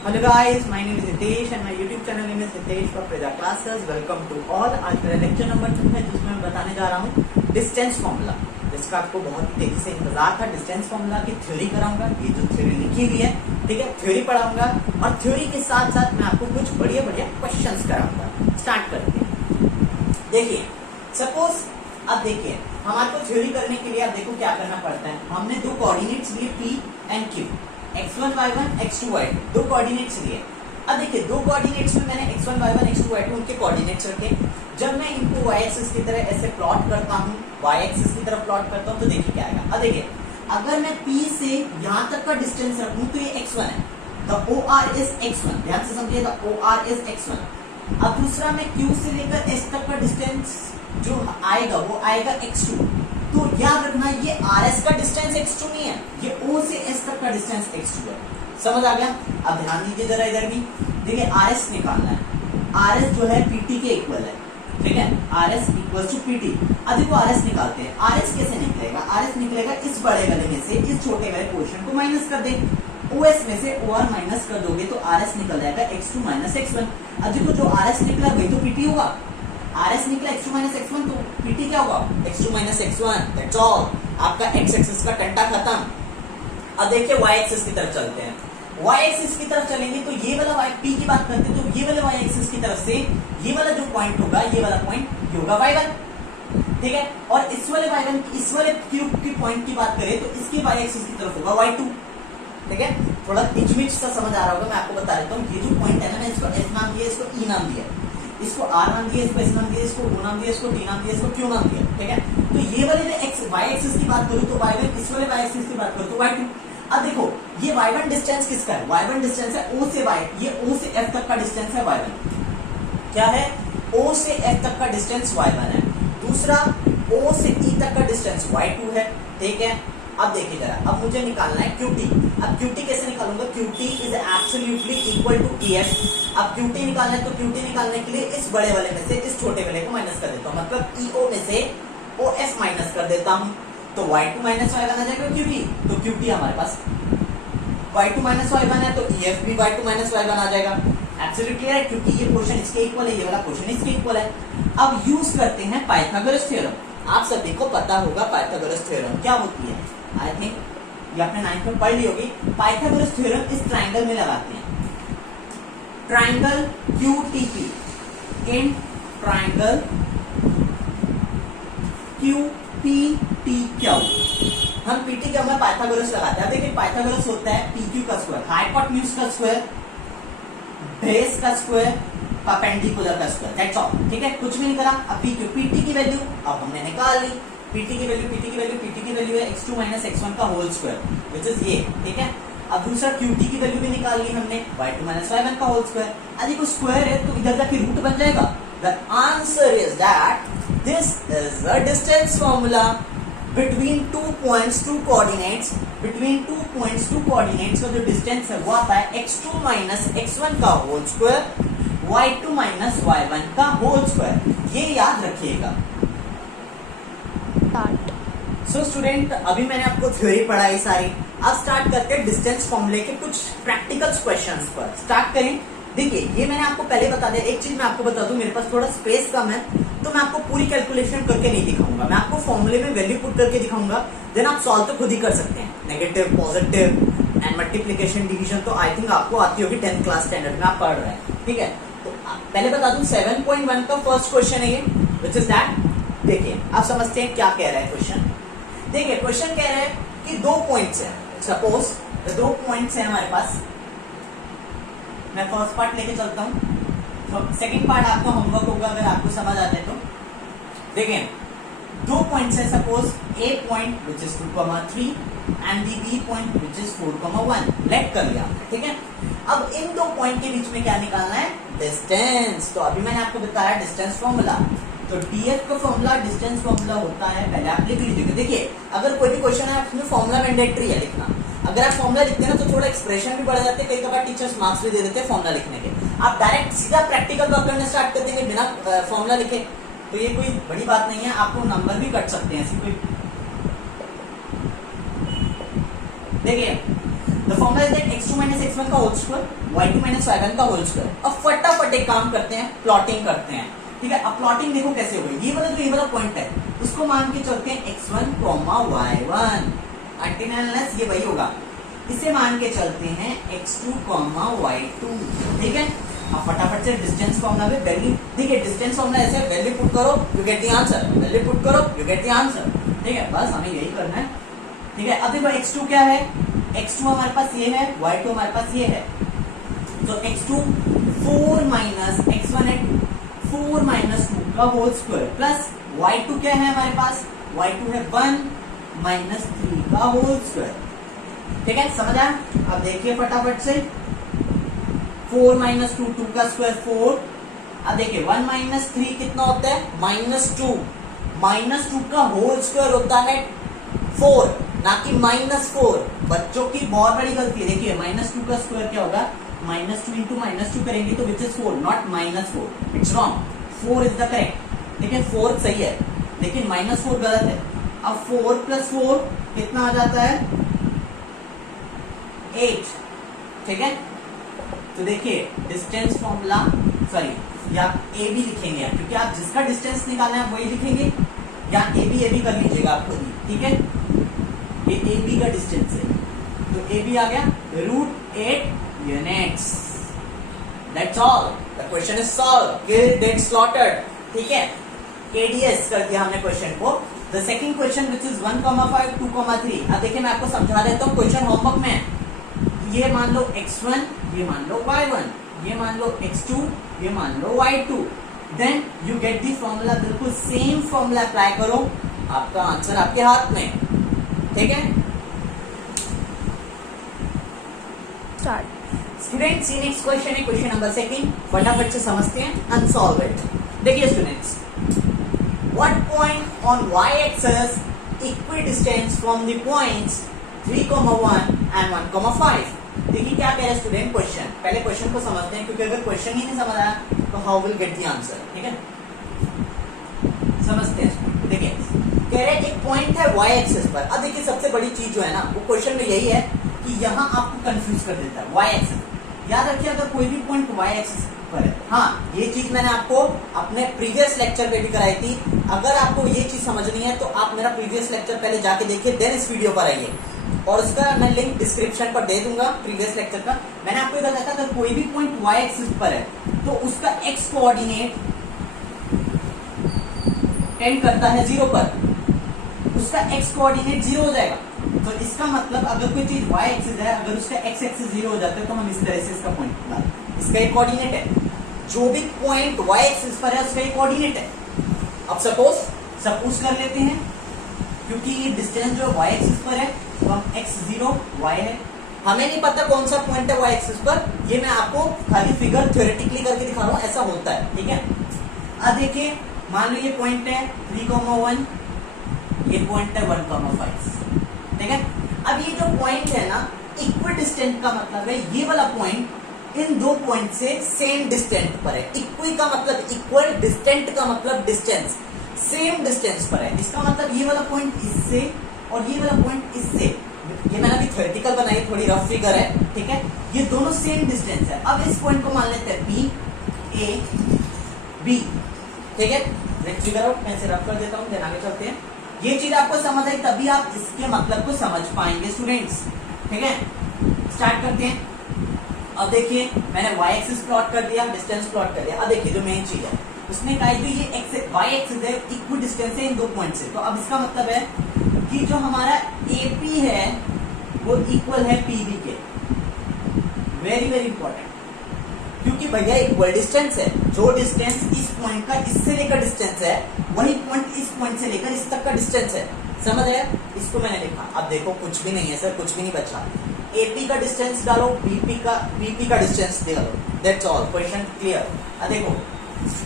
Hello guys, my name is Hitesh and my YouTube channel name is Hitesh Papreja Classes. Welcome to all. आज मेरा lecture number 2 है जिसमें मैं बताने जा रहा हूँ डिस्टेंस फॉर्मूला, जिसका आपको बहुत ही तेजी से इंतजार था। डिस्टेंस फॉर्मूला की थ्योरी कराऊंगा, ये जो थ्योरी लिखी हुई है, ठीक है, थ्योरी पढ़ाऊंगा और थ्योरी के साथ साथ मैं आपको कुछ बढ़िया बढ़िया क्वेश्चंस कराऊंगा। स्टार्ट करते हैं। देखिए, सपोज अब देखिए, हमारे को थ्योरी करने के लिए आप देखो क्या करना पड़ता है। हमने दो कोऑर्डिनेट्स लिए P and Q, x1 y1 x2 y2, दो कोऑर्डिनेट्स लिए। अब देखिए, दो कोऑर्डिनेट्स में मैंने x1 y1 x2 y2 उनके कोऑर्डिनेट्स रखे। जब मैं इनको y एक्सिस की तरह ऐसे प्लॉट करता हूँ, y एक्सिस की तरह प्लॉट करता हूँ, तो देखिए क्या आएगा। अब देखिए, अगर मैं P से यहाँ तक का डिस्टेंस रखूँ तो ये x1 है, द OR इज x1। ध्यान से समझिए, द OR इज x1। अब दूसरा मैं Q से लेकर S तक का डिस्टेंस जो आएगा वो आएगा x2। तो याद रखना, ये RS का डिस्टेंस x2 नहीं है, ये O से S तक का डिस्टेंस x2 है। समझ आ गया? अब ध्यान दीजिए जरा इधर भी। देखिए, RS निकालना है। RS जो है PT के इक्वल है, ठीक है, RS इक्वल टू PT। अब देखो RS निकालते हैं। RS कैसे निकलेगा? RS निकलेगा इस बड़े वाले में से इस छोटे वाले पोर्शन को माइनस कर दे। OS में से OR माइनस कर दोगे तो RS निकल जाएगा x2 माइनस x1। अब देखो, जो RS निकला वही तो PT होगा। RS निकला x2 माइनस x1, तो PT क्या होगा? x2 minus x1। That's all. आपका x एक्सिस का टंटा खत्म। अब देखिए y एक्सिस की तरफ चलते हैं। y एक्सिस की तरफ चलेंगे तो ये वाला y, P की बात करते हैं तो ये वाला y एक्सिस की तरफ से ये वाला जो पॉइंट होगा, ये वाला पॉइंट ये होगा y1, ठीक है। और इस वाले y1 इस वाले क्यूब की पॉइंट की बात करें तो इसकी y एक्सिस की तरफ होगा y2, ठीक है। थोड़ा इचमिच सा समझ आ रहा होगा, मैं आपको बता देता हूँ। ये जो पॉइंट है ना, मैं इसको S नाम दिया, इसको E नाम दिया, इसको R नाम दिया, इसको S नाम दिया, इसको O नाम दिया, इसको T नाम दिया, इसको Q नाम दिया, ठीक है। तो ये वाले में y एक्सिस की बात करूं तो y1, इस वाले y एक्सिस की बात करूं तो y2। अब देखो, ये y1 डिस्टेंस किसका है? y1 डिस्टेंस है O से y, ये O से F तक का डिस्टेंस है y1। क्या है? O से F तक का डिस्टेंस y1 है। दूसरा O से E तक का डिस्टेंस y2 है, ठीक है। अब देखिए जरा, अब मुझे निकालना है QT। अब QT कैसे निकालूंगा? QT is absolutely equal to EF। अब QT निकालना है तो QT निकालने के लिए इस बड़े वाले में से इस छोटे वाले को माइनस कर देता हूँ, मतलब EO में से OF माइनस कर देता हूँ, तो y2 माइनस y1 आ जाएगा QT। तो QT हमारे पास y2 माइनस y1 है, तो EF भी y2 माइनस y1 आ जाएगा। एब्सोल्युटली क्लियर है, क्योंकि ये पोर्शन इसके इक्वल है, ये वाला पोर्शन इसके इक्वल है। अब यूज करते हैं पाइथागोरस थ्योरम। आप सभी को पता होगा पाइथागोरस थ्योरम क्या होती है। आई थिंक ये आपने 9th में पढ़ ली होगी। पाइथागोरस थ्योरम इस ट्राइंगल में लगाते हैं, triangle QTP, in triangle QPTQ हम PT के में पाइथागोरस लगाते हैं। देखिए, पाइथागोरस होता है PQ का स्क्वायर, हाइपोटेन्यूज का स्क्वायर, बेस का स्क्वायर, परपेंडिकुलर का स्क्वायर, दैट्स ऑल, ठीक है। कुछ भी नहीं करा। अब PQ, PT की वैल्यू अब हमने निकाल ली। PT की वैल्यू है x2 माइनस x1 का होल स्क्वायर, विच इज ये, ठीक है। अब दूसरा QT की वैल्यू भी निकाल ली हमने, y2 माइनस y1 का होल स्क्वायर। यदि कोई स्क्वायर है तो इधर जाके रूट बन जाएगा। The answer is that this is the distance formula between two points, two coordinates, between two points, two coordinates का जो डिस्टेंस है वो आता है x2 माइनस x1 का whole square, y2 minus y1 का होल स्क्वायर। ये याद रखिएगा। सो स्टूडेंट, अभी मैंने आपको थ्योरी पढ़ाई सारी। अब स्टार्ट करते हैं डिस्टेंस फॉर्मूले के कुछ प्रैक्टिकल क्वेश्चंस पर। स्टार्ट करें। देखिए, ये मैंने आपको पहले बता दिया। एक चीज मैं आपको बता दूं, मेरे पास थोड़ा स्पेस कम है तो मैं आपको पूरी कैलकुलेशन करके नहीं दिखाऊंगा, मैं आपको फॉर्मूले में वैल्यू पुट करके दिखाऊंगा। देन आप सॉल्व तो खुद ही कर सकते हैं। Negative, positive and multiplication, division तो आई थिंक आपको आती होगी 10th क्लास स्टैंडर्ड में आप पढ़ रहे हैं, ठीक है। तो पहले बता दूं 7.1 का फर्स्ट क्वेश्चन है ये, विच इज दैट। देखिए, आप समझते हैं क्या कह रहा है क्वेश्चन। देखिए, क्वेश्चन कह रहा है कि दो पॉइंट्स हैं। सपोज दो पॉइंट्स हैं हमारे पास। मैं फर्स्ट पार्ट लेके चलता हूं, तो सेकंड पार्ट आपका होमवर्क होगा अगर आपको समझ आ जाए तो। देखिए, दो पॉइंट्स हैं। Suppose A point which is 2,3 and the B point which is 4,1 let कर लिया, ठीक है। अब इन दो पॉइंट के बीच में क्या निकालना है? डिस्टेंस। तो अभी मैंने आपको बताया डिस्टेंस फॉर्मूला। तो DF का फॉर्मूला डिस्टेंस फॉर्मूला होता है, पहले आप लिख लीजिएगा। देखिए, अगर कोई भी क्वेश्चन है उसमें फॉर्मूला मैंडेटरी है लिखना। अगर आप फॉर्मूला लिखते हैं ना तो थोड़ा एक्सप्रेशन भी बढ़ जाते हैं, कई बार टीचर्स मार्क्स भी दे देते हैं फॉर्मूला लिखने के। आप डायरेक्ट सीधा प्रैक्टिकल वर्क करना स्टार्ट कर देंगे बिना फॉर्मूला लिखे तो ये कोई बड़ी बात नहीं है, आपको नंबर भी कट सकते हैं ऐसी कोई। देखिए, the formula is that x2 minus x1 का whole square y2 minus y1 का होल स्क्वायर। अब फटाफट एक काम करते हैं, प्लॉटिंग करते हैं। ठीक है, अब प्लॉटिंग देखो कैसे होगी। ये वाला पॉइंट है, उसको मान के चलते हैं x1, y1 अल्टरनेटलेस ये वही होगा। इसे मान के चलते हैं x2, y2। ठीक है, अब फटाफट से डिस्टेंस फॉर्मूला में वैल्यू, ठीक है, डिस्टेंस फॉर्मूला ऐसे वैल्यू पुट करो you get the answer, value put करो यू गेट द आंसर। ठीक है, बस हमें यही करना है। ठीक है, अब देखो x2 क्या है, x2 हमारे पास ये है, y2 हमारे पास ये है। तो x2 4 माइनस x1 है 4 माइनस 2 का होल स्क्वायर प्लस y2 क्या है हमारे पास, y2 है 1 माइनस 3 का होल स्क्वायर। ठीक है, समझ आया। अब देखिए फटाफट से 4 माइनस 2 2 का स्क्वायर 4। अब देखिए 1 माइनस 3 कितना होता है, -2। -2 का होल स्क्वायर होता है 4, ना कि -4। बच्चों की बहुत बड़ी गलती है। देखिए -2 का स्क्वायर क्या होगा, -2 इंटू -2 करेंगे तो which is 4 not -4। It's wrong, 4 is the correct. ठीक है, 4 सही है लेकिन -4 गलत है। अब 4 प्लस 4 कितना आ जाता है, 8। ठीक है, तो देखिए डिस्टेंस फॉर्मूला, सॉरी या ए बी लिखेंगे आप, क्योंकि आप जिसका डिस्टेंस निकालना है आप वही लिखेंगे, या ए बी कर लीजिएगा आप खुद ही। ठीक है, ये ए बी का डिस्टेंस है, तो ए बी आ गया √8 units. That's all, the question is solve, get slotted. ठीक है, केडीएस कर दिया हमने क्वेश्चन को। The second question which is 1,5 2,3। अब देखिए मैं आपको समझा देता हूँ, क्वेश्चन होमवर्क में है। ये मान लो x1, ये मान लो y1, ये मान लो x2, ये मान लो y2। Then you get the formula, बिल्कुल सेम फॉर्मूला अप्लाई करो, आपका आंसर आपके हाथ में। ठीक है, स्टूडेंट सी नेक्स्ट क्वेश्चन है क्वेश्चन नंबर 2। फटाफट से समझते हैं, अनसॉल्व इट। देखिए students, what point on y axis equidistance from the points 3,1 and 1,5। देखिए क्या कह रहे हैं स्टूडेंट क्वेश्चन, पहले क्वेश्चन को समझते हैं, क्योंकि अगर क्वेश्चन ही नहीं समझ आया तो how will get the answer. ठीक है, समझते हैं। देखिए कह रहे हैं एक पॉइंट है y एक्सिस पर। अब देखिए सबसे बड़ी चीज जो है ना वो क्वेश्चन में यही है कि यहाँ आपको कंफ्यूज कर देता है y एक्सिस। याद रखिए अगर कोई भी पॉइंट y एक्सिस पर है, हाँ ये चीज मैंने आपको अपने प्रीवियस लेक्चर पे भी कराई थी। अगर आपको ये चीज समझनी है तो आप मेरा प्रीवियस लेक्चर पहले जाके देखिए, देन इस वीडियो पर आइए, और उसका मैं लिंक डिस्क्रिप्शन पर दे दूंगा प्रीवियस लेक्चर का। मैंने आपको बताया था अगर कोई भी पॉइंट y एक्सिस पर है तो उसका x कोऑर्डिनेट टेंड करता है 0 पर, उसका x कोऑर्डिनेट 0 हो जाएगा। तो इसका मतलब अगर कोई चीज y एक्सिस है, अगर उसका x एक्सिस 0 हो जाता है तो हम इस तरह से इसका पॉइंट बता, इसका एक कोऑर्डिनेट है। जो भी पॉइंट y एक्सिस पर है उसका एक कोऑर्डिनेट है। अब सपोज कर लेते हैं, क्योंकि ये डिस्टेंस जो y एक्सिस पर है तो हम x0 y है, हमें नहीं पता कौन सा पॉइंट है y एक्सिस पर, ये मैं आपको खाली फिगर थ्योरेटिकली करके दिखा रहा हूँ, ऐसा होता है। ठीक है, अब देखिए मान लो ये पॉइंट है 3,1, ये पॉइंट है 1,5। ठीक है, अब ये जो पॉइंट है ना इक्विडिस्टेंट का मतलब है ये वाला पॉइंट इन दो पॉइंट से सेम डिस्टेंट पर है। इक्वी का मतलब इक्वल, डिस्टेंट का मतलब डिस्टेंस, सेम डिस्टेंस पर है। इसका मतलब ये वाला पॉइंट इससे और ये वाला पॉइंट इससे, ये मैंने अभी थ्योरेटिकल बनाई, थोड़ी रफ फिगर है। ठीक है, ये दोनों सेम डिस्टेंस है। अब इस पॉइंट को मान लेते हैं बी ए बी। ठीक है, लेट्स फिगर आउट, मैं इसे रफ कर देता हूँ, देन आगे चलते हैं। ये चीज आपको समझ आई तभी आप इसके मतलब को समझ पाएंगे स्टूडेंट्स। ठीक है, स्टार्ट करते हैं। अब देखिए मैंने y एक्सिस प्लॉट कर दिया, डिस्टेंस प्लॉट कर दिया। अब देखिए जो मेन चीज है उसने कहा जो ये y एक्सिस है इक्वल डिस्टेंस है इन दो पॉइंट से। तो अब इसका मतलब है कि जो हमारा AP है वो इक्वल है PB के। वेरी वेरी इंपॉर्टेंट, क्योंकि भैया इक्वल डिस्टेंस है। जो डिस्टेंस इस पॉइंट का इससे लेकर डिस्टेंस है वही पॉइंट इस पॉइंट से लेकर इस तक का डिस्टेंस है। समझ आया? इसको मैंने लिखा। अब देखो कुछ भी नहीं है सर, कुछ भी नहीं बचा। AP का डिस्टेंस डालो, BP का डिस्टेंस डालो, दैट्स ऑल, क्वेश्चन क्लियर। अब देखो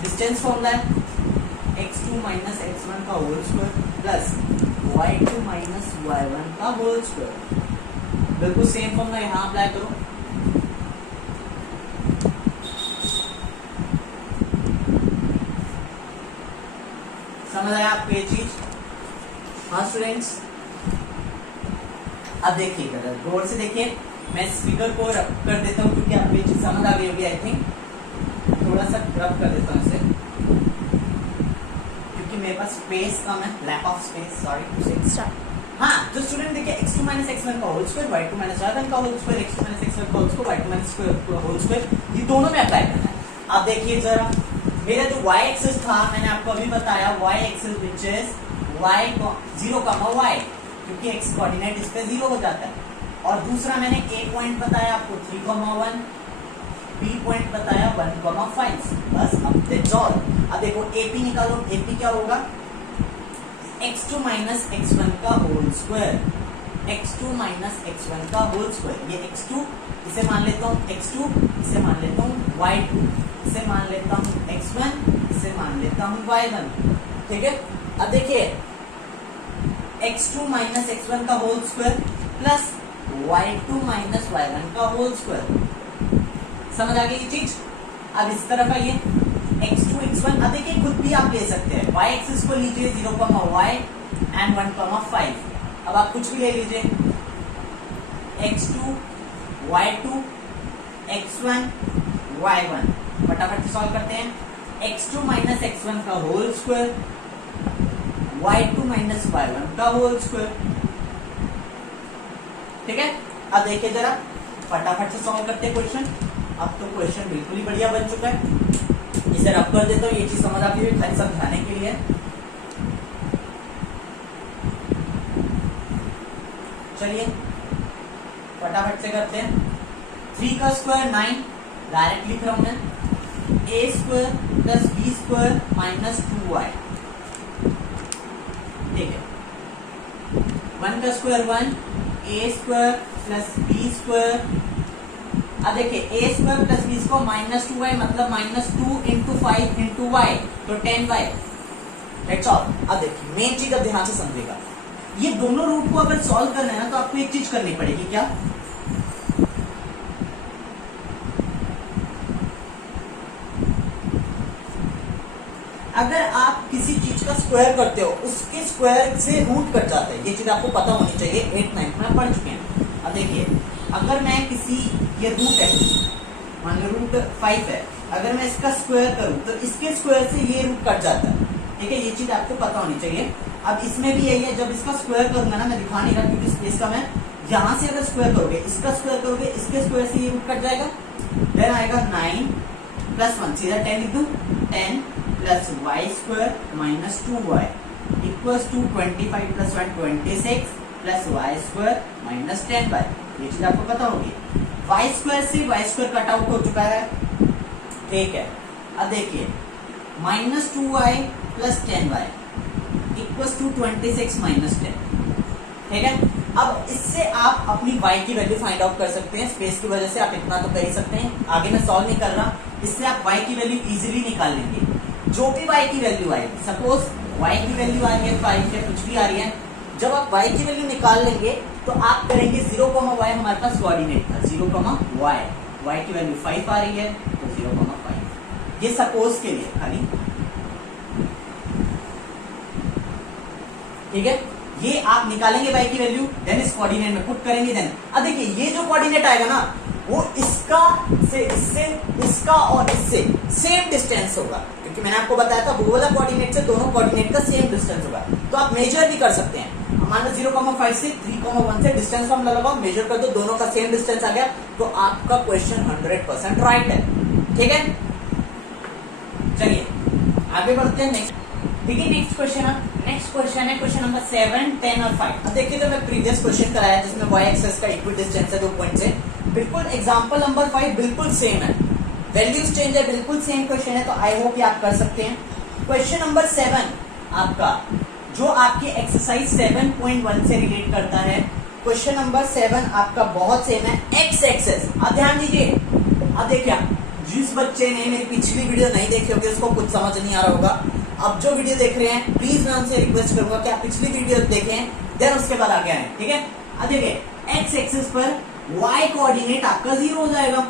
डिस्टेंस फॉर्मूला है x2 माइनस x1 का whole square plus y2 minus y1 का होल स्क्वायर। बिल्कुल सेम फॉर्मूला यहाँ अप्लाई करो। समझ आया आपको ये चीज? हाँ स्टूडेंट्स, अब देखिए गौर से देखिए, मैं स्पीकर को रब कर देता हूँ क्योंकि आपको ये चीज समझ आ गई होगी आई थिंक। थोड़ा सा रब कर देता हूँ इसे क्योंकि मेरे पास स्पेस कम है, लैक ऑफ स्पेस, सॉरी। हाँ, जो स्टूडेंट देखिए x2 माइनस x1 का whole square, y2 minus y1 का whole square, x2 minus x1 का whole square, y2 minus whole square, ये दोनों में अप्लाई करना है। अब देखिए जरा, मेरा जो y एक्सिस था मैंने आपको अभी बताया, y axis which is y 0, y, क्योंकि x कोऑर्डिनेट इस पे 0 हो जाता है। और दूसरा मैंने a पॉइंट बताया आपको 3, 1, b पॉइंट बताया 1, 5। बस अब दैट्स ऑल। अब देखो AP निकालो, AP क्या होगा, x2 माइनस x1 का whole square, x2 minus x1 का होल स्क्वायर। ये x2 इसे मान लेता हूँ x2, इसे मान लेता हूँ y2, इसे मान लेता हूँ x1, इसे मान लेता हूँ y1। ठीक है, अब देखिए x2 माइनस x1 का whole square plus y2 minus y1 का होल स्क्वायर। समझ आ गई ये चीज। अब इस तरफ आइए, x2 x1, अब देखिए खुद भी आप ले सकते हैं, y एक्सिस को लीजिए 0, y एंड 1, 5। अब आप कुछ भी ले लीजिए, x2 y2 x1 y1, फटाफट से सॉल्व करते हैं। x2 माइनस x1 का whole square, y2 minus y1 का होल स्क्वायर। ठीक है, अब देखिए जरा फटाफट से सॉल्व करते हैं क्वेश्चन। अब तो क्वेश्चन बिल्कुल ही बढ़िया बन चुका है, इसे रब कर देता हूँ, ये चीज समझ आती है खाली समझाने के लिए। चलिए फटाफट से करते हैं। 3 का स्क्वायर 9, डायरेक्ट लिख रहा हूं मैं, a square plus b square minus 2y। ठीक है, 1 का square 1, a square plus b square. अब देखिए a square plus b square minus 2y मतलब माइनस 2 इंटू 5 इंटू y, तो 10y। That's all. अब देखिए मेन चीज अब ध्यान से समझिएगा, ये दोनों रूट को अगर सॉल्व करना है ना तो आपको एक चीज करनी पड़ेगी, क्या? अगर आप किसी चीज का स्क्वायर करते हो उसके स्क्वायर से रूट कट जाता है, ये चीज आपको पता होनी चाहिए, 8, 9 में पढ़ चुके हैं। अब देखिए अगर मैं किसी, ये रूट है, मान लो रूट 5 है, अगर मैं इसका स्क्वायर करूं तो इसके स्क्वायर से ये रूट कट जाता है। ठीक है, ये चीज आपको पता होनी चाहिए। अब इसमें भी यही है, जब इसका स्क्वायर करूंगा ना, मैं दिखा नहीं रहा क्योंकि स्पेस कम है, यहां से अगर स्क्वायर करोगे, इसका स्क्वायर करोगे, इसके स्क्वायर से ये रूट कट जाएगा, देन आएगा 9 प्लस 1, सीधा 10 लिख दूं, 10 plus Y square minus 2y equals to 25 plus 1 26 plus Y square minus 10y। ये चीज आपको पता होगी। वाई स्क्वायर से वाई स्क्वायर कट आउट हो चुका है। ठीक है, अब देखिए minus 2y plus 10y equals to 26 minus 10। ठीक है, अब इससे आप अपनी y की वैल्यू फाइंड आउट कर सकते हैं। स्पेस की वजह से आप इतना तो कर ही सकते हैं, आगे मैं सॉल्व नहीं कर रहा। इससे आप y की वैल्यू इजीली निकाल लेंगे। जो भी y की वैल्यू आएगी, सपोज y की वैल्यू आ रही है 5 या कुछ भी आ रही है, जब आप y की वैल्यू निकाल लेंगे तो आप करेंगे 0, y हमारे पास कोऑर्डिनेट था 0, y की वैल्यू 5 आ रही है तो 0, 5। ये सपोज के लिए खाली, ठीक है। ये आप निकालेंगे y की वैल्यू, देन इस कोऑर्डिनेट में पुट करेंगे, देन अब देखिए ये जो कोऑर्डिनेट आएगा ना वो इसका से इससे, इसका और इससे सेम डिस्टेंस होगा, क्योंकि मैंने आपको बताया था वो वाला कोऑर्डिनेट से दोनों कोऑर्डिनेट का सेम डिस्टेंस होगा। तो आप मेजर भी कर सकते हैं, मान लो 0, 5 से 3, 1 से डिस्टेंस हम लगाओ, मेजर कर दो, दोनों का सेम डिस्टेंस आ गया तो आपका क्वेश्चन 100% राइट है। ठीक है, चलिए आगे बढ़ते हैं नेक्स्ट। ठीक है, नेक्स्ट क्वेश्चन है क्वेश्चन नंबर 7, 10 और 5। अब देखिए तो मैं प्रीवियस क्वेश्चन कराया जिसमें y एक्सिस का इक्वल डिस्टेंस है 2 पॉइंट से, बिल्कुल एग्जांपल नंबर 5 बिल्कुल सेम है, वैल्यूज चेंज है, बिल्कुल सेम क्वेश्चन है, तो आई होप आप कर सकते हैं। क्वेश्चन नंबर 7 आपका जो आपके एक्सरसाइज 7.1 से रिलेट करता है, क्वेश्चन नंबर 7 आपका बहुत सेम है, एक्स एक्सेस। अब ध्यान दीजिए, अब देखिए जिस बच्चे ने मेरी पिछली वीडियो नहीं देखी होगी उसको कुछ समझ नहीं आ रहा होगा, अब जो वीडियो देख रहे हैं प्लीज मैं उनसे रिक्वेस्ट करूंगा कि आप पिछली वीडियो देखें, देन उसके बाद आगे आए। ठीक है, अब देखिए एक्स एक्सिस पर y कोऑर्डिनेट आपका 0 हो जाएगा,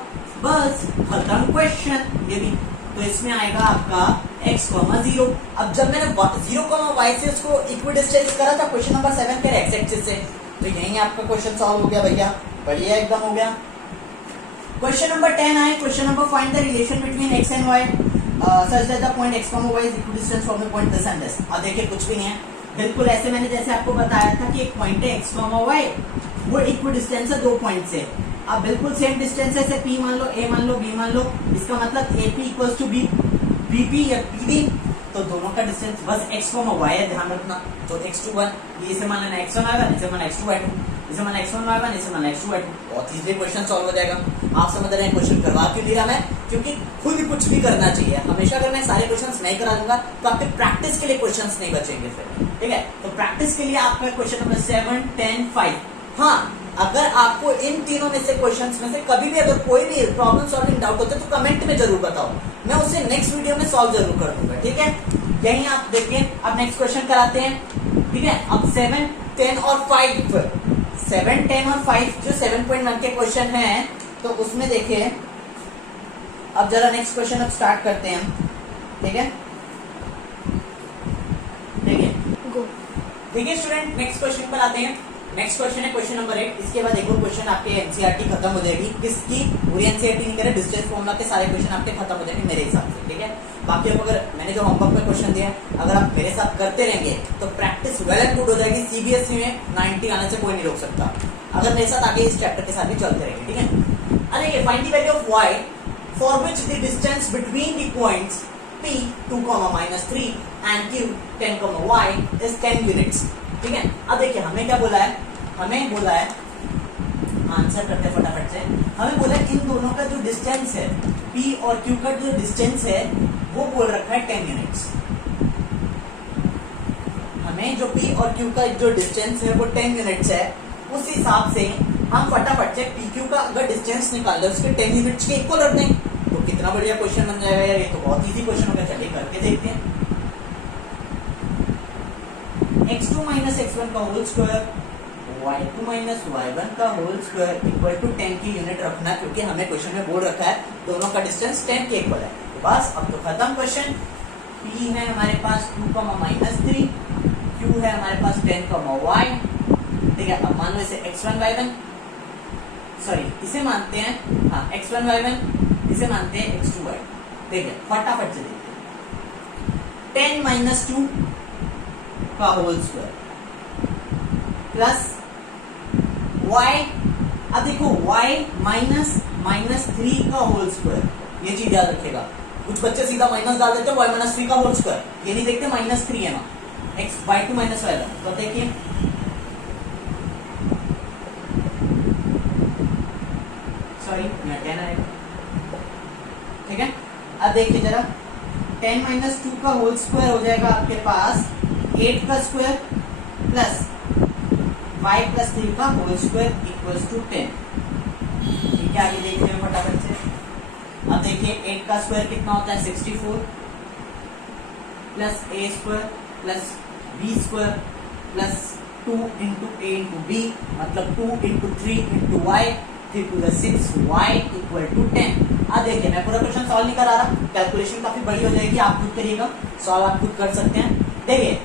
बस खत्म क्वेश्चन। ये भी तो इसमें आएगा आपका x, 0। अब जब मैंने 0, y से इसको इक्विडिस्टेंस करा था क्वेश्चन नंबर 7 के एक्स एक्सिस से, तो यही आपका क्वेश्चन सॉल्व हो गया भैया। बढ़िया, एकदम हो गया। क्वेश्चन नंबर 10 आए। Question number find the relation between x and y such that the point x, y is equidistance from the point this and this. अब देखिए कुछ भी नहीं है, बिल्कुल ऐसे मैंने जैसे आपको बताया था कि एक पॉइंट है x, y, वो इक्विडिस्टेंस है दो पॉइंट से। अब बिल्कुल सेम डिस्टेंस है, P मान लो, A मान लो, B मान लो, इसका मतलब AP इक्वल्स टू BP या PD, तो दोनों का डिस्टेंस बस x, y है, ध्यान रखना। तो x21 ये इसे मान लेना x1 y1, इसे माना x2 y2, इसे माना x1 y1, इसे माना x2 y2। बहुत इजीली क्वेश्चन सॉल्व हो जाएगा। आप समझ रहे हैं क्वेश्चन करवा क्यों लिया मैं? क्योंकि खुद कुछ भी करना चाहिए हमेशा। अगर मैं सारे क्वेश्चंस नहीं करा दूंगा तो आपके प्रैक्टिस के लिए क्वेश्चंस नहीं बचेंगे फिर, ठीक है? तो प्रैक्टिस के लिए आपका क्वेश्चन नंबर 7, 10, 5। हाँ, अगर आपको इन तीनों में से क्वेश्चंस में से कभी भी अगर कोई भी प्रॉब्लम सॉल्विंग डाउट होता है तो कमेंट में जरूर बताओ, मैं उसे नेक्स्ट वीडियो में सॉल्व जरूर कर दूंगा, ठीक है? यही आप देखिए, अब नेक्स्ट क्वेश्चन कराते हैं, ठीक है? अब 7, 10 और 5, 7, 10 और 5 जो 7.1 के क्वेश्चन है, तो उसमें देखिए अब जरा नेक्स्ट क्वेश्चन अब स्टार्ट करते हैं, ठीक है? देखिए स्टूडेंट, नेक्स्ट क्वेश्चन पर आते हैं। नेक्स्ट क्वेश्चन है क्वेश्चन नंबर 8। इसके बाद एक और क्वेश्चन आपके एनसीईआरटी खत्म हो जाएगी। किसकी? पूरी एनसीईआरटी नहीं करे, डिस्टेंस फॉर्मूला के सारे क्वेश्चन आपके खत्म हो जाएंगे मेरे हिसाब से, ठीक है? बाकी अब अगर मैंने जो होमवर्क में क्वेश्चन दिया अगर आप मेरे साथ करते रहेंगे तो प्रैक्टिस वेल एंड गुड हो जाएगी। सीबीएसई में 90 आने से कोई नहीं रोक सकता अगर मेरे साथ आगे इस चैप्टर के साथ भी चलते रहेंगे, ठीक है? अरे ये find the value of y for which the distance between the points P 2, -3 and Q 10, y is 10 units, ठीक है? अब देखिए हमें क्या बोला है, हमें बोला है, आंसर करते हैं फटाफट से। हमें बोला है इन दोनों का जो डिस्टेंस है P और Q का जो डिस्टेंस है वो बोल रखा है 10 यूनिट्स। हमें जो P और Q का जो डिस्टेंस है वो 10 यूनिट्स है। उस हिसाब से हम फटाफट से PQ का अगर डिस्टेंस निकाल ले उसके 10 यूनिट्स के इक्वल रख दें तो कितना बढ़िया क्वेश्चन बन जाएगा यार। ये तो बहुत इजी क्वेश्चन होगा, चलिए करके देखते हैं। x2 - x1 का होल स्क्वायर y2 - y1 का होल स्क्वायर इक्वल टू 10 की यूनिट रखना, क्योंकि हमें क्वेश्चन में बोल रखा है दोनों का डिस्टेंस 10 के इक्वल है। तो बस अब तो खत्म क्वेश्चन। p है हमारे पास 2, -3, q है हमारे पास 10, y, ठीक है? अब मान लो इसे x1 y1, सॉरी इसे मानते हैं, हाँ x1 y1, इसे मानते हैं x2 y, ठीक है? फटाफट से देखते हैं। 10 - 2 का होल स्क्वायर प्लस y, अब देखो y -3 का होल स्क्वायर, ये चीज याद रखिएगा। कुछ बच्चे सीधा माइनस डाल देते हैं, y -3 का होल स्क्वायर, ये नहीं देखते -3 है ना, y2 - y1। तो देखिए सॉरी 10 आएगा, ठीक है? अब देखिए जरा 10 - 2 का होल स्क्वायर हो जाएगा आपके पास 8 का स्क्वायर प्लस 5 + 3 का होल स्क्वायर इक्वल्स टू 10, ठीक है? आगे देखते हैं फटाफट से। अब देखिए 8 का स्क्वायर कितना होता है 64 plus a square plus b square plus 2 × a × b, मतलब 2 × 3 × y 3 to the 6 y equal to 10। अब देखिए मैं पूरा क्वेश्चन सॉल्व नहीं करा रहा, कैलकुलेशन काफी बड़ी हो जाएगी, आप खुद करिएगा, सॉल्व आप खुद कर सकते हैं। देखिए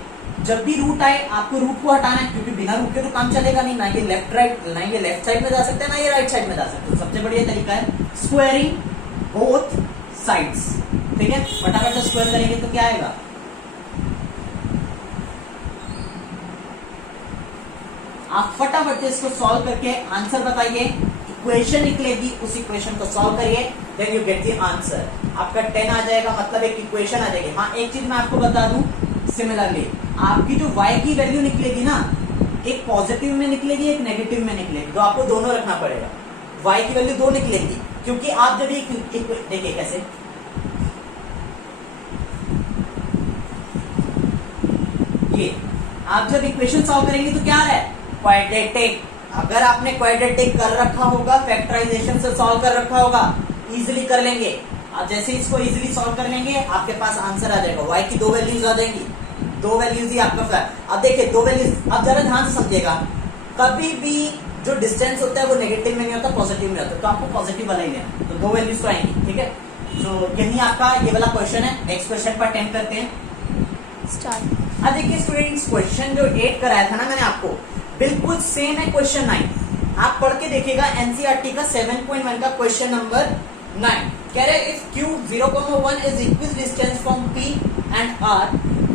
जब भी रूट आए आपको रूट को हटाना है, क्योंकि बिना रूट के तो काम चलेगा नहीं, ना ये लेफ्ट राइट, ना ये लेफ्ट साइड में जा सकते हैं, ना ये राइट साइड में जा सकते हैं। तो सबसे बढ़िया तरीका है स्क्वायरिंग बोथ साइड्स, ठीक है? फटाफट से स्क्वायर करेंगे तो क्या आएगा, आप फटाफट से इसको सॉल्व करके आंसर बताइए, इक्वेशन निकलेगी, उस इक्वेशन को सॉल्व करिए, then you get the answer. आपका 10 आ जाएगा, मतलब एक इक्वेशन आ जाएगी। हाँ एक चीज मैं आपको बता दूं, सिमिलरली आपकी जो y की वैल्यू निकलेगी ना, एक पॉजिटिव में निकलेगी, एक नेगेटिव में निकलेगी, तो आपको दोनों रखना पड़ेगा। y की वैल्यू 2 निकलेगी, क्योंकि आप जब देखिए कैसे, ये आप जब इक्वेशन सॉल्व करेंगे तो क्या आ रहा है, क्वाड्रेटिक। अगर आपने क्वाड्रेटिक कर रखा होगा, फैक्टराइजेशन से सॉल्व कर रखा होगा, इजीली कर लेंगे। आप जैसे इसको इजीली सॉल्व कर लेंगे, आपके पास आंसर आ जाएगा। y की 2 वैल्यूज आ जाएंगी, 2 वैल्यूज ही आपका फ्लैट। अब देखिए 2 वैल्यूज, अब जरा ध्यान से समझिएगा, कभी भी जो डिस्टेंस होता है वो नेगेटिव में नहीं होता, पॉजिटिव में होता है, तो आपको पॉजिटिव वाला ही लेना, तो 2 वैल्यूज तो आएंगी, ठीक है? तो यही आपका ये वाला क्वेश्चन है। नेक्स्ट क्वेश्चन पर अटेम्प्ट करते हैं, स्टार्ट। अब देखिए स्टूडेंट्स, क्वेश्चन जो 8 कराया था ना मैंने आपको, बिल्कुल सेम है क्वेश्चन 9। आप पढ़ के देखिएगा एनसीईआरटी का 7.1 का क्वेश्चन नंबर 9 कह रहे if q 0,1 is equal distance from p and r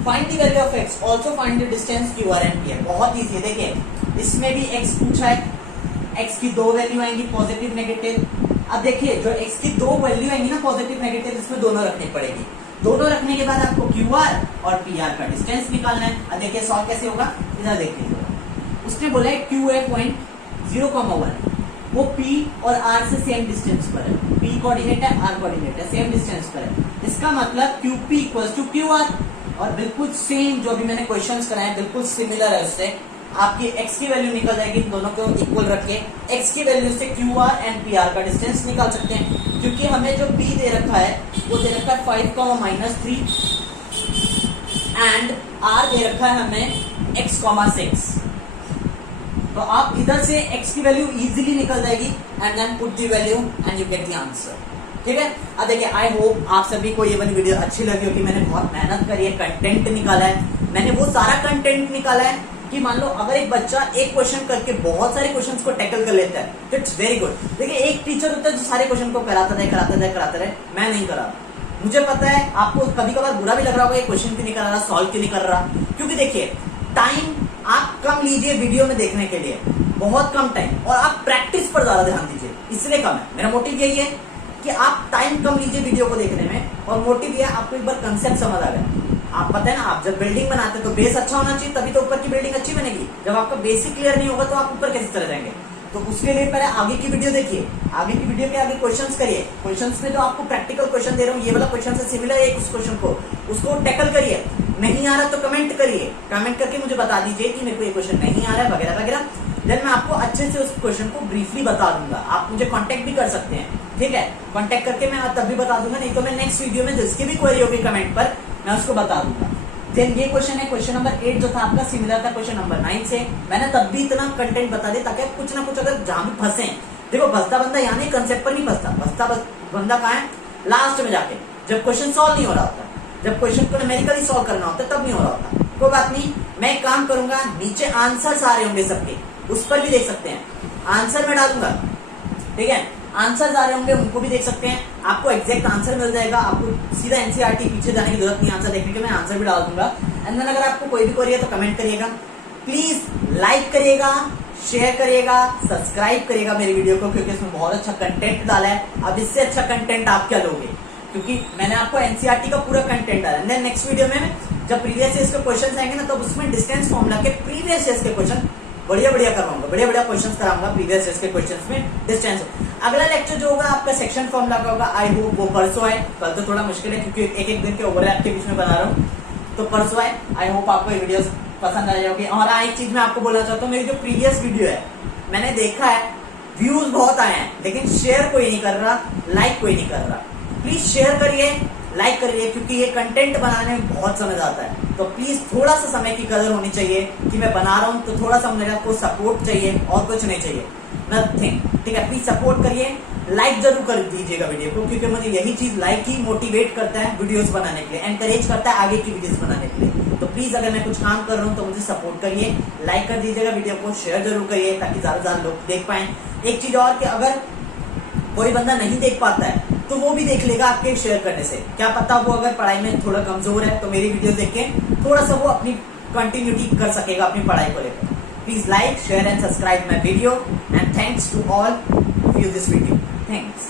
find the value of x also find the distance q r and p है। बहुत इजी है। देखिए इसमें भी x पूछा है, x की दो वैल्यू आएंगी पॉजिटिव नेगेटिव। अब देखिए जो x की दो वैल्यू आएंगी ना पॉजिटिव नेगेटिव, इसमें दोनों रखनी पड़ेगी। दोनों रखने के बाद आपको QR और PR का डिस्टेंस निकालना है। अब देखिए सॉल्व कैसे होगा, इधर देखिए उसने बोला है Q है पॉइंट 0,1, वो P और R से सेम डिस्टेंस पर है। P कोऑर्डिनेट है, R कोऑर्डिनेट है, सेम डिस्टेंस पर है। इसका मतलब QP इक्वल्स टू QR, और बिल्कुल सेम जो अभी मैंने क्वेश्चंस कराए बिल्कुल सिमिलर है उससे। आपकी x की वैल्यू निकल जाएगी, दोनों को इक्वल रख के x की वैल्यू से QR एंड PR का डिस्टेंस निकाल सकते हैं। क्योंकि हमें जो P दे रखा है वो दे रखा है 5,-3 एंड R दे रखा है हमें x,6। तो आप इधर से x की वैल्यू इजीली निकल जाएगी and then put the value and you get the answer. ठीक है। अब देखिए आई होप आप सभी को ये वाली वीडियो अच्छी लगी होगी। मैंने बहुत मेहनत करी है, कंटेंट निकाला है। मैंने वो सारा कंटेंट निकाला है कि मान लो अगर एक बच्चा एक क्वेश्चन करके बहुत सारे क्वेश्चंस को टैकल कर लेता है तो इट्स वेरी गुड। देखिए एक टीचर होता है जो सारे क्वेश्चन को कराता रहे। मैं नहीं करा, मुझे पता है आपको कभी कभार बुरा भी लग रहा होगा ये क्वेश्चन क्यों नहीं कर रहा, सॉल्व क्यों नहीं कर रहा। क्योंकि देखिए टाइम आप कम लीजिए वीडियो में देखने के लिए, बहुत कम टाइम, और आप प्रैक्टिस पर ज्यादा ध्यान दीजिए, इसलिए कम है। मेरा मोटिव यही है कि आप टाइम कम लीजिए वीडियो को देखने में, और मोटिव यह है आपको एक बार कंसेप्ट समझ आ गया। आप पता है ना, आप जब बिल्डिंग बनाते हैं तो बेस अच्छा होना चाहिए, तभी तो ऊपर की बिल्डिंग अच्छी बनेगी। जब आपका बेसिक क्लियर नहीं होगा तो आप ऊपर कैसे चले जाएंगे। तो उसके लिए पहले आगे की वीडियो देखिए, आगे की वीडियो के आगे क्वेश्चंस करिए। क्वेश्चंस में जो आपको प्रैक्टिकल क्वेश्चन दे रहा हूँ, ये वाला क्वेश्चन से सिमिलर है उस क्वेश्चन को, उसको टैकल करिए। नहीं आ रहा तो कमेंट करिए, कमेंट करके मुझे बता दीजिए कि मेरे को ये क्वेश्चन नहीं आ रहा है वगैरह वगैरह। देन मैं आपको अच्छे से उस क्वेश्चन को ब्रीफली बता दूंगा। आप मुझे कांटेक्ट भी कर सकते हैं, ठीक है। कांटेक्ट करके मैं तब भी बता दूंगा, नहीं तो मैं नेक्स्ट वीडियो में जिसकी भी क्वेरी होगी कमेंट पर मैं उसको बता दूंगा। देन ये क्वेश्चन है क्वेश्चन नंबर 8 जो था आपका सिमिलर था क्वेश्चन नंबर 9 से। मैंने तब भी इतना कंटेंट बता दिया ताकि आप कुछ ना कुछ अगर जहां भी फंसे, देखो फंसता बंदा यहाँ नहीं कंसेप्ट पर नहीं फंसता बंदा कहाँ है, लास्ट में जाके जब क्वेश्चन सॉल्व नहीं हो रहा होता, जब क्वेश्चन को न्यूमेरिकली सॉल्व करना होता है तब नहीं हो रहा होता। कोई बात नहीं, मैं एक काम करूंगा, नीचे आंसर्स आ रहे होंगे सबके, उस पर भी देख सकते हैं, आंसर में डालूंगा, ठीक है। आंसर आ रहे होंगे उनको भी देख सकते हैं, आपको एग्जैक्ट आंसर मिल जाएगा। आपको सीधा एनसीईआरटी पीछे जाने की जरूरत नहीं, आंसर देखने के मैं आंसर भी डाल दूंगा। एंड देन अगर आपको कोई भी क्वेरी है तो कमेंट करिएगा, प्लीज लाइक करिएगा, शेयर करिएगा, सब्सक्राइब करिएगा मेरी वीडियो को, क्योंकि इसमें बहुत अच्छा कंटेंट डाला है। अब इससे अच्छा कंटेंट आप क्या लोगे, क्योंकि मैंने आपको एनसीईआरटी का पूरा कंटेंट डाला। देन नेक्स्ट वीडियो में जब प्रीवियस ईयर्स के क्वेश्चन आएंगे ना, तब उसमें डिस्टेंस फॉर्मूला के प्रीवियस ईयर्स के क्वेश्चन बढ़िया करवाऊंगा, बढ़िया क्वेश्चंस कराऊंगा प्रीवियस ईयर्स के क्वेश्चंस में डिस्टेंस। अगला लेक्चर जो होगा आपका सेक्शन फॉर्मूला का होगा। आई होप वो परसों है, कल तो थोड़ा मुश्किल है क्योंकि एक दिन के ओवरलैप के बीच में बना रहा हूँ, तो परसों है। आई होप आपको ये वीडियोस पसंद आ जाएगी। और एक चीज मैं आपको बोलना चाहता हूँ, मेरी जो प्रीवियस वीडियो है मैंने देखा है व्यूज बहुत आए हैं, लेकिन शेयर कोई नहीं कर रहा, लाइक कोई नहीं कर रहा। प्लीज शेयर करिए, लाइक करिए, क्योंकि ये कंटेंट बनाने में बहुत समय जाता है। तो प्लीज थोड़ा सा समय की कदर होनी चाहिए कि मैं बना रहा हूँ, तो थोड़ा सा मेरे को सपोर्ट चाहिए और कुछ नहीं चाहिए, नथिंग, ठीक है। प्लीज सपोर्ट करिए, लाइक जरूर कर दीजिएगा वीडियो को, क्योंकि मुझे यही चीज लाइक ही मोटिवेट करता है वीडियोस बनाने के लिए, एनकरेज करता है आगे की वीडियोस बनाने के लिए। तो प्लीज अगर मैं कुछ काम कर रहा हूँ तो मुझे सपोर्ट करिए, लाइक कर दीजिएगा वीडियो को, शेयर जरूर करिए ताकि ज्यादा लोग देख पाए। एक चीज और कि अगर कोई बंदा नहीं देख पाता है तो वो भी देख लेगा आपके शेयर करने से। क्या पता वो अगर पढ़ाई में थोड़ा कमजोर है तो मेरी वीडियो देख के थोड़ा सा वो अपनी कंटिन्यूटी कर सकेगा अपनी पढ़ाई को लेकर। Please like, share and subscribe my video and thanks to all view this video. Thanks.